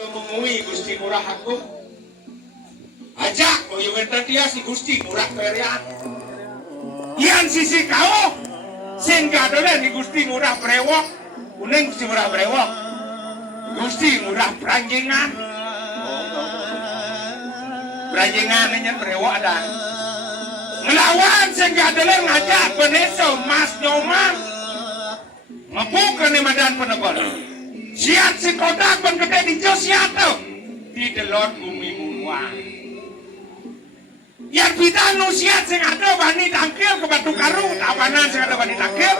Mengui Gusti Murah Agung ajak koyo wenten dia si Gusti Murah Perian ian sisi kau sing gadole ni Gusti Murah Brewok kuning Gusti Murah Brewok Gusti Murah Branjengan nyen Brewok ada ngelawan sing gadole ngajak beneso Mas Nyoman ngebuka ni madan penebal siat si kodak ban gede di Josiato di delot bumi buruan yang kita nu siat sing ada bani tangkil ke Batu Karu tabanan sing ada bani tangkil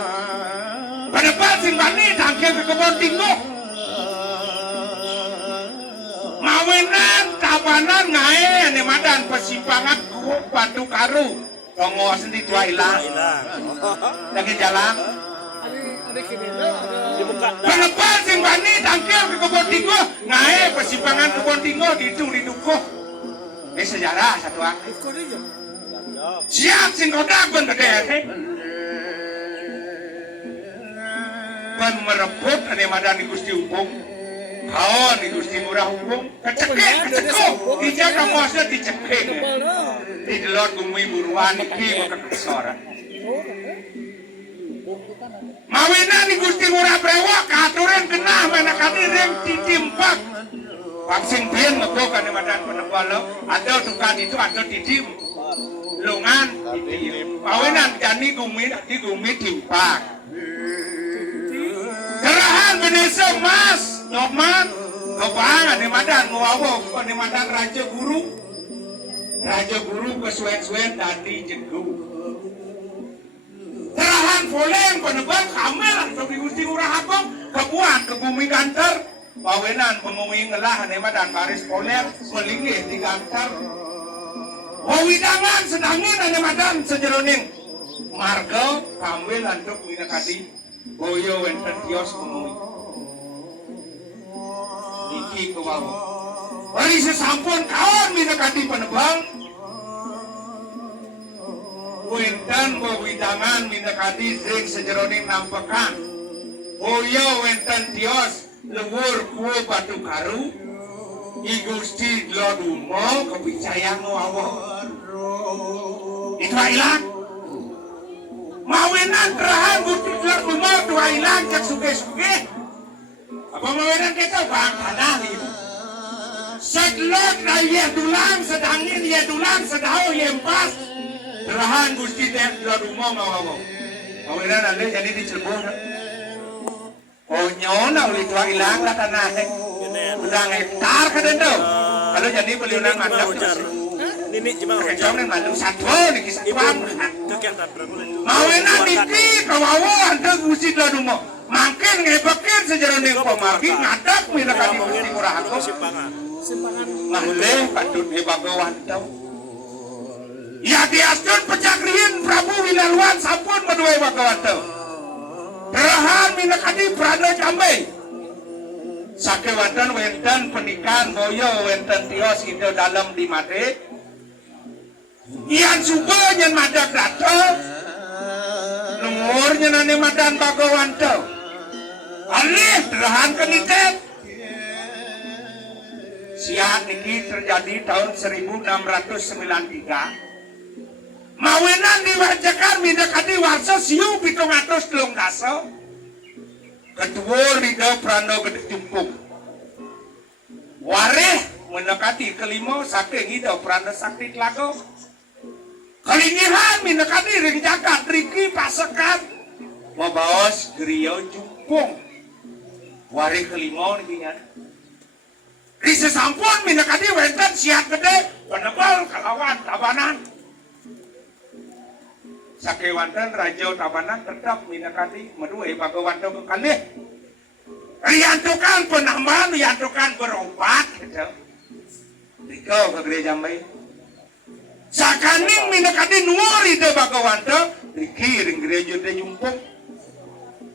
pada pas sing bani tangkil ke Kebon Tinggo mawenan tabanan ngae ane madan persimpangan ke Batu Karu tongo sendi tua hilang lagi jalan Pelepas sing bani tangkil ke Kebon Tinggo ngae persimpangan Kebon Tinggo di Dukuh sejarah satu angka siap sing kodak ban gede ban merebut ane madan di Gusti Hukum kawan di Gusti Murah Hukum kecekuk dijaga mosnya dicekik di delot bumi buruan iki bukan kesoran mawinan di Gusti Murah Brewok katuran kena mana kati rem titimpak vaksin bien ngebukan di madan penebal ada dukan itu ada tidim lungan mawinan jani gumi timpak gerahan Benesa Mas Nyoman kebangan di madan ngawau di madan Raja Guru kesuwen-suwen tadi jenggu terahan poleng penebal kamel atau di Gusti Murah Agung kebuan ke bumi kantor pawenan pengumui ngelah madan baris poleng melinggih di kantor wawidangan sedangin madan sejeroning marga kamel untuk minakadi boyo wenten kios pengumui iki kewau bari sesampun kawan minakadi penebal wenten wawidangan minakadi sing sejeroning nampekan boyo wenten tios lewur kuo Batu Karu I Gusti Lodumo kepercayaan ngawur itu hilang mawenan terahan Gusti Lodumo dua hilang cek suge-suge apa mawenan kita bang tanah itu sedelok raya dulang sedangin ya dulang sedau yempas terahan Gusti Lodumo ngawur mawenan ada jadi di Cirebon oh nyona uli tua hilang lah tanahnya udah hektar kan itu kalau jadi beliunan mantap ini cuma kecomen mandu satu nih kisah tuan mawenan diki kawawan tuh Gusti Lodumo makin ngebekin sejeroning pemaki ngadak minakadi Gusti Murah Agung ngahleh patut hebagawan tau ya diaskan pecakriin Prabu Wilalwan sampun medue bagawan tau terahan minakadi Prana Jambe sakewatan wenten pernikahan boyo wenten tios itu dalam di made ian suba nyen madak datang lumurnya nane madan bagawan tau alih terahan kenitet siat ini terjadi tahun 1693 mawenan diwajakan minakadi warsa siu pitung atus telung daso kedua Rida Prano Gede Jumpung wareh minakadi kelima saking Ida Prano Sakti Tlago kelingihan minakadi ring jagat Riki Pasekan mabaos Griyo Jumpung wareh kelima nikinya di sesampun minakadi wenten siat gede penebal kalawan tabanan sakewanten Raja Tabanan tetap minakadi medue bagawan tau kekalih riantukan penambahan riantukan berobat gitu riko ke gereja Jambe sakaning minakadi nuor ide bagawan tau riki ring gereja de Jumpung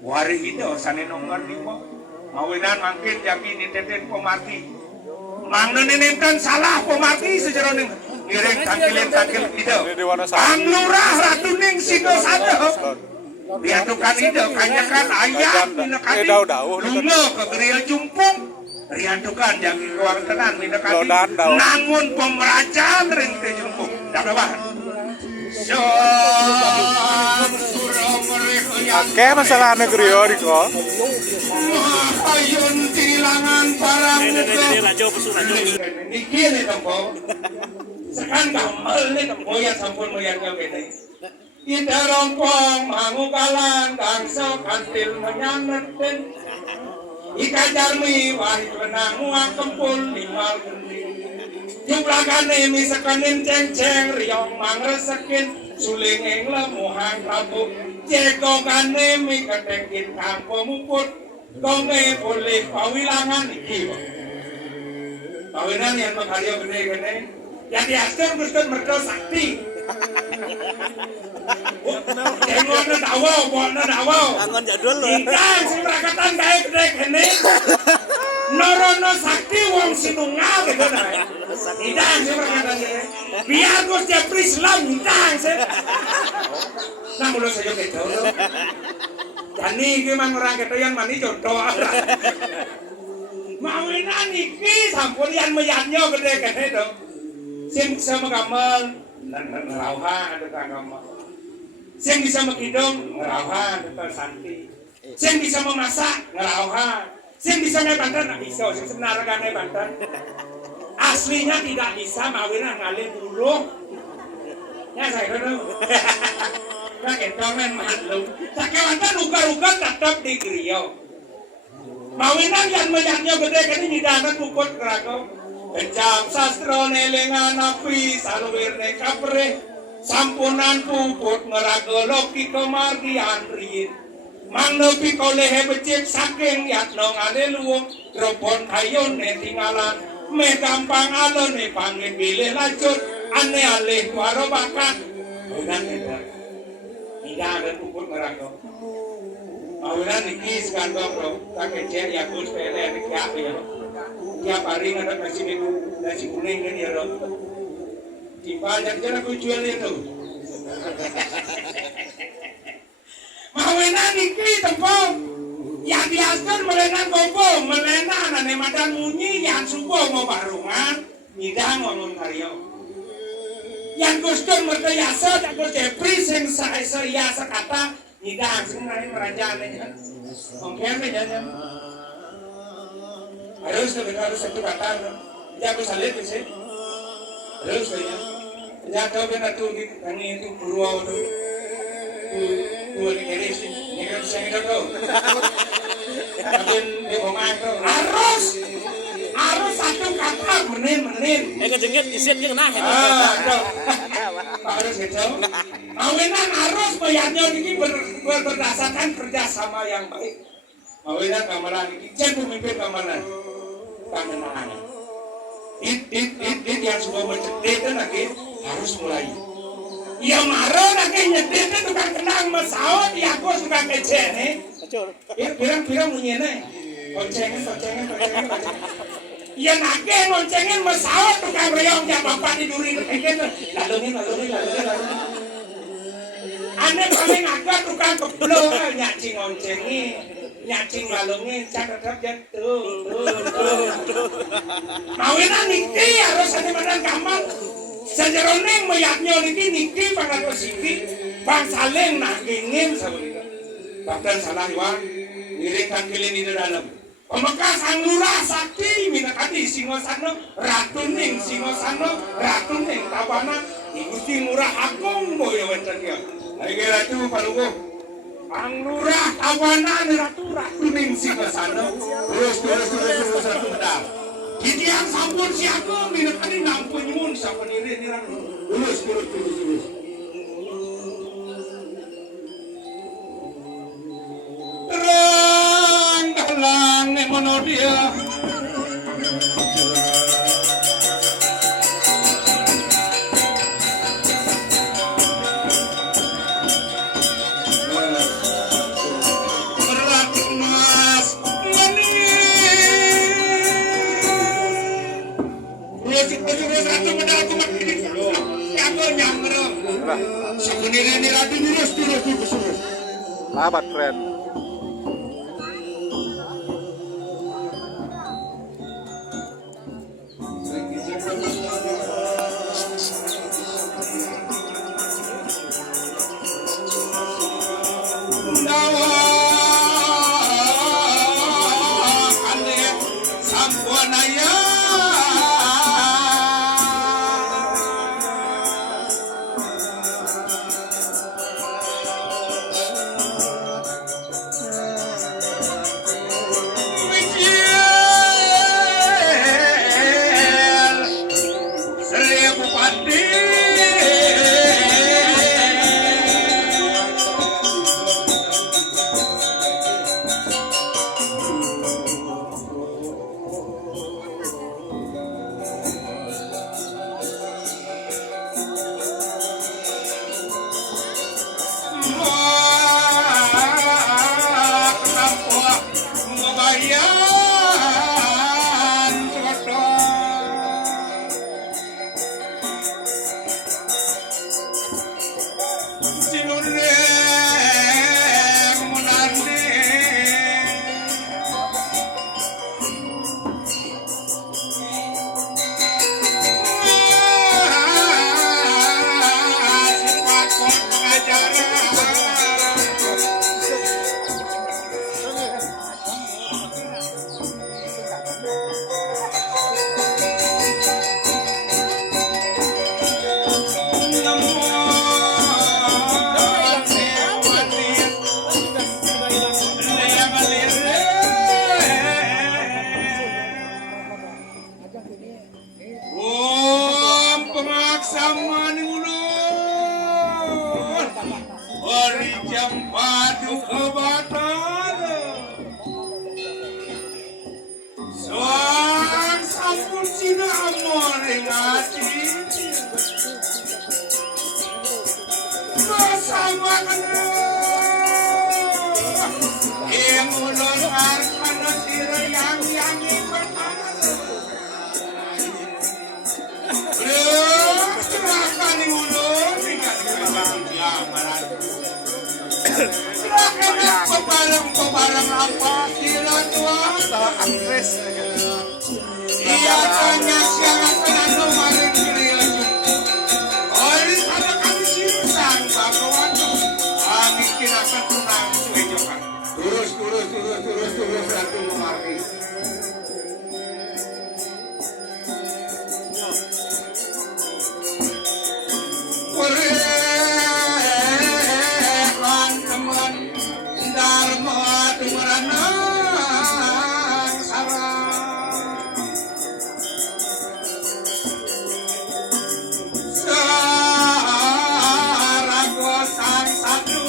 wari ide sane nonggar limo mawinan mangkin jaki niteten pemarti mangnen nenten salah pemarti sejeroning Ireng tangkil itu, Anglurah Ratu Ning Singosado, diadukan itu, kanyakan ayam, minakadi, lunga ke Griyo Jumpung, riantukan yang kewartenan mindakan Lodan, daw. nangun pemeracan ring tejungkuk dapat Oke, masalah negeri yo Riko. ayun tinilangan para muka Rajo pesu rajo. niki nih tempo sekan gamal nih tempo yang sampun melihatnya beda kita rompong mangukalan kangso kantil menyanetin ika jarmi wahid wenang muak kempul limal genting jumlahkane misakanin ceng-ceng riong mangresekin suling ing lemuhang prabu jekokane miketekin kangko muput konge boleh pawilangan iki pawinan yang makaryo gede-gede yang diastur Gusti merdo sakti Jangan dawa, bukan dawa. Angon jadul loh. Ingkang sing rakatan kae gede kene. Norono sakti wong sinungal gitu nah. Ingkang sing rakatan kene. Biar Gus Jepri Islam ingkang sih. Nah mulo saya gitu. Jani iki mang ora keteyan mani contoh. Mawinan iki sampun yen meyanyo gede kene to. Sing sama kamal ngerauhan ada agama. Sing bisa mengidong ngerauhan ada santi. Sing bisa memasak ngerauhan. Sing bisa ngebantan tak bisa. Sing sebenarnya kan ngebantan. Aslinya tidak bisa mawinan ngalih buluh. Ya saya kena. Nah kita main maklum. Sakewantan luka-luka tetap di griyo. Mawinan yang menyaknya gede kini hidangan pukul kerakau. Pencam sastro nelengan api salwirne kapre sampunan puput ngeragoloki kemardian rin mangnepi kolehe becik saking yatnong aleluwong dropon kayon tinggalan me gampang alone panggil pilih lanjut ane alih waro bakat udah tidak ada puput ngerago maunan niki skandong bro tak kecil ya gus pele niki apa ya tiap hari ada nasi kuning kan ya dong. Tiba jangan aku jual itu. Mawenan iki tempong. Yang diaskan melenan kompo, melenan ane madan munyi yang subuh mau barungan, nyidang ngomong karyo. Yang Gustur mertayasa tak Gus Jepri sing saya sekata nyidang sing nari merajane. Mungkin aja. Harus satu kata, dia aku salib sih. Harus ya. Ya kau benar tuh di kami itu beruau tuh. Tuh di kiri sih. Ini kan saya tidak tahu. Tapi di rumah itu harus satu kata menin. Kejengit isit yang nah. Harus gitu. Mawinan harus bayarnya ini berdasarkan kerjasama yang baik. Mawinan kamaran ini, jangan pemimpin kamaran. Kamenangan. Yang semua mencedek lagi harus mulai. Yang marah lagi nyedek itu tukang kenang mesawat, ya aku suka kecil nih. Pirang-pirang bunyinya. Koncengin. Yang lagi ngoncengin mesawat tukang reyong jam bapak tidurin kayak lalu. Aneh paling agak tukang keblok nyacing ngoncengin. Nyacing balungin cakap jatuh. Mawinan niki harus ada badan kamar. Sejeroning meyaknya niki pada posisi bang saling nagingin sebenarnya. Bahkan salah iwan ngiringkan kilin di dalam. Pemekas sang lurah sakti minakati singosano ratuning singosano ratuning tabana ikuti murah agung boyo wetan dia. Lagi ratu palugo. Ang lurah tawanan ratu ning singosano terus ratu pedang. Jadi yang sampun si aku minakati nampun nyun sampun ini ratu. Terus. Terang dalang nemono dia. Labat friend. Wanaya Seribu pandi Pengaksaman ulun Hari jam padu kebatan Soang sampun sina amoring hati Bersama kena Yang ulun harkana sira yang bertahan Silahkan ulun Silahkan pebarang apa sila tuan Ia tanya siapa penandu maring kirian Oleh ada kami sirusan bagawan Kami kinakan tunang suejokan Turus Ratu Memarti Perekan teman Dharma Dumaranang Sarang Saragosan satu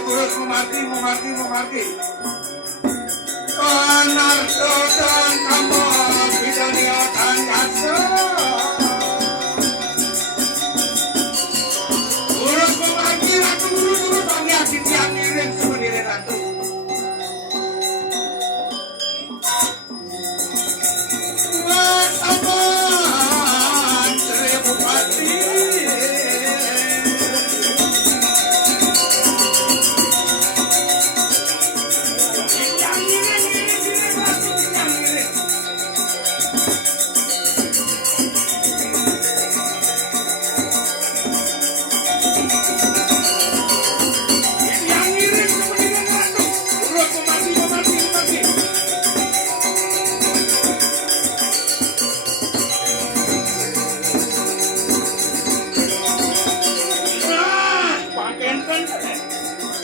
Terus memarti Panarto dan kamu Bidania dan jasa Terus memarti ratu Terus bagi asin yang ngirim Sebenarnya ratu Bersamaan Seribu pati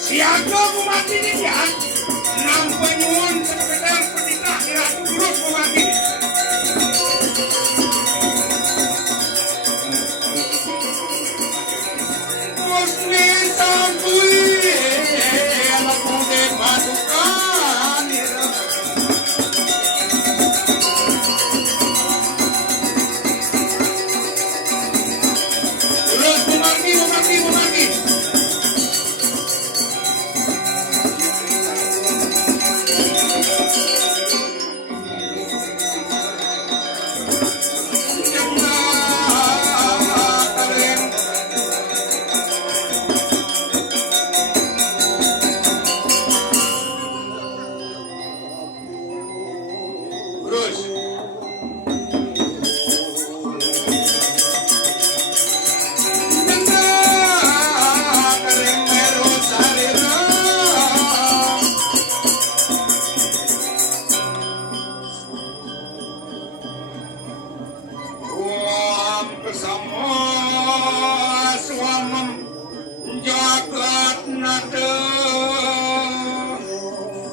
Siaga bumati ni dia nampai nyuwun sekedar perintah Ratu Terus bumati Musni sambui anak muda padukan Terus bumati sama swamam jagat nata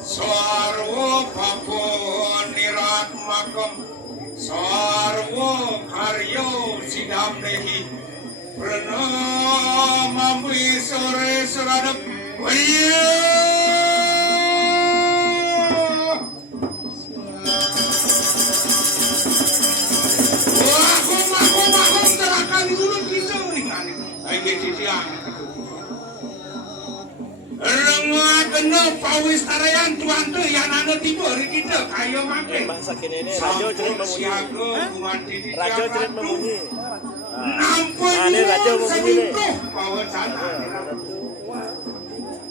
sarwa papon nirat makam sarwa karyo sidam dehi pranamam sore saradap Rengat pawis tarayan tuan tu yang ada tiba kita kayo makan. Bahasa kini ini rajo jerit membunyi. Rajo jerit membunyi. Nampun ini rajo membunyi ni. Bawa sana.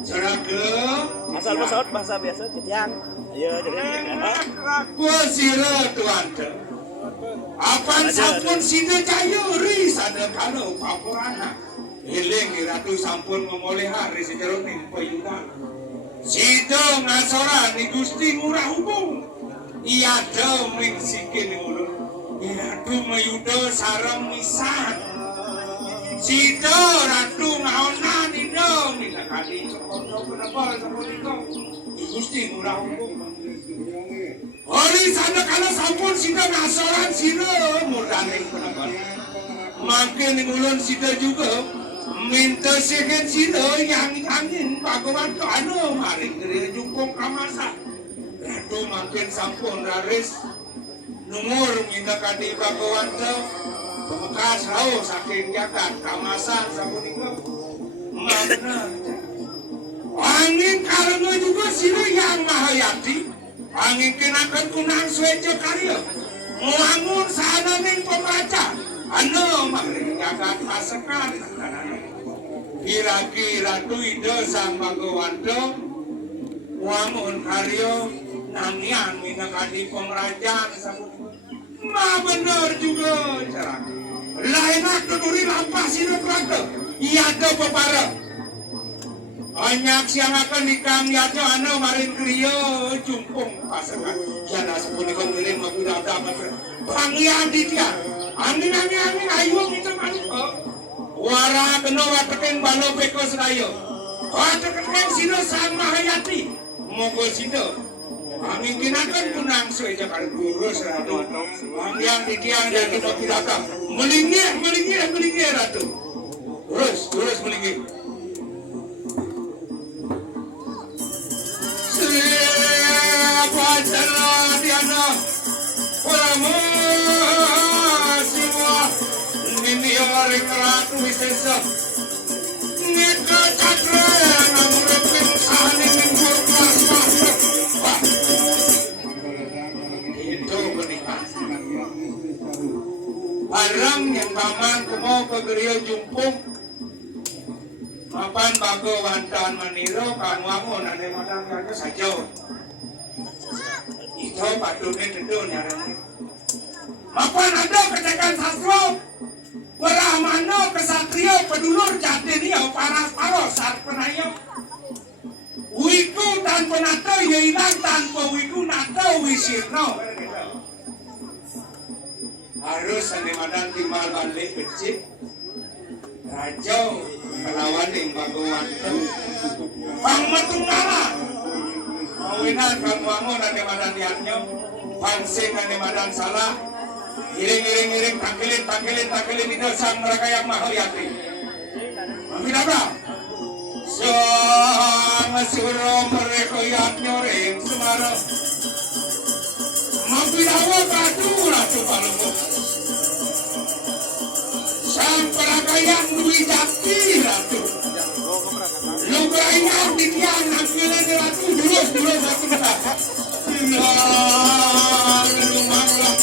Jeraga. Asal pesawat bahasa biasa ketian. Ya jerit. Gua sira tuan tu. Apa sampun sida jaya ri sana kalau papurana. Hiling ratu sampun memoleh hari sejarah ni payudan. Sida ngasora ni Gusti murah hubung. Ia ada mensikin ulu. Ia tu mayuda sarang misan. Sida ratu ngaona ni dong ni kali sokono kenapa sampun itu. Gusti murah hubung. Hari sana kalau sampun sida ngasoran sida murdaning kenapa. Makin ngulun sida juga minta segen sida yang angin bagoan tu anu maring dari jukung kamasa. Ratu makin sampun raris numur minta kadi bagoan tu bekas rau saking jagat kamasa sampun itu. Mana angin karena juga sida yang mahayati angin kenakan kunang sueja karya melangun sana ning pembaca anu maring jagat pasekan. Kira-kira tu ide sang Bhagawanto wangun karyo nangyan minakadi pengrajaan sabun. Ma benar juga cara. Lain aku turi lampas ini kerana ia ada pepara. Banyak siang akan nikam yata anu marin kriyo jumpung pasangan. Jana sepuluh kemirin makudah dapat pangian di dia. Angin ayo kita masuk. Wara kena watekan balo peko sedayo. Watekan sino sang mahayati. Moga sino. Angin kinakan kunang sueja kali guru seratu. Yang ditiang dan kita pirata. Melingir ratu. Terus melingir. Siapa jalan diana. Pramu semua. Ini orang ratu wisesa. Nika cakra namurepin sahani minggur pas. Itu menikah. Barang yang paman kemo kegeriau jumpung. Mapan bago wantan maniro kan wangun ane madang kaya saja. Itu patutnya tentu nyaranya. Mapan ada ketekan sasro. Brahmana kesatria pedulur jatiniau paras paros sar penayo. Wiku tanpa nato hilang tanpa wiku nato wisirno. Harus ane madang timbal balik kecil. Raja kelawan yang Bhagawanto Bang Matungala mawinan Bang Wangun ane madan liatnya Pansing ane madan salah Iring tangkilin itu sang mereka yang mahayati Amin apa? Sang suruh mereka yang nyoreng semara Mampirawa kadu ratu palemu sang peragayang Dwi Jakti ratu lugayan di tiang nampilan ratu dulu satu benar lumanglah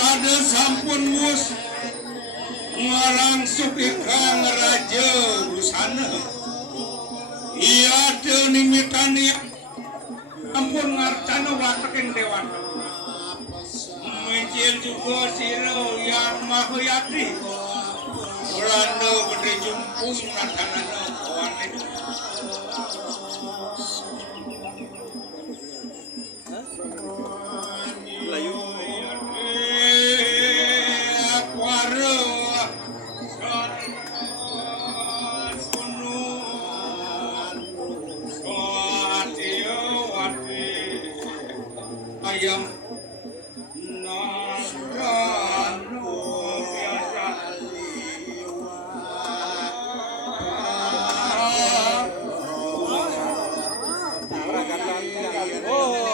ada sampun mus ngarang sukikang raja busana ia ada nimitannya juga siro yang mahayati Rando gede jumpung natanana kawane Layu. Akuaro ayam narano biasa Oh.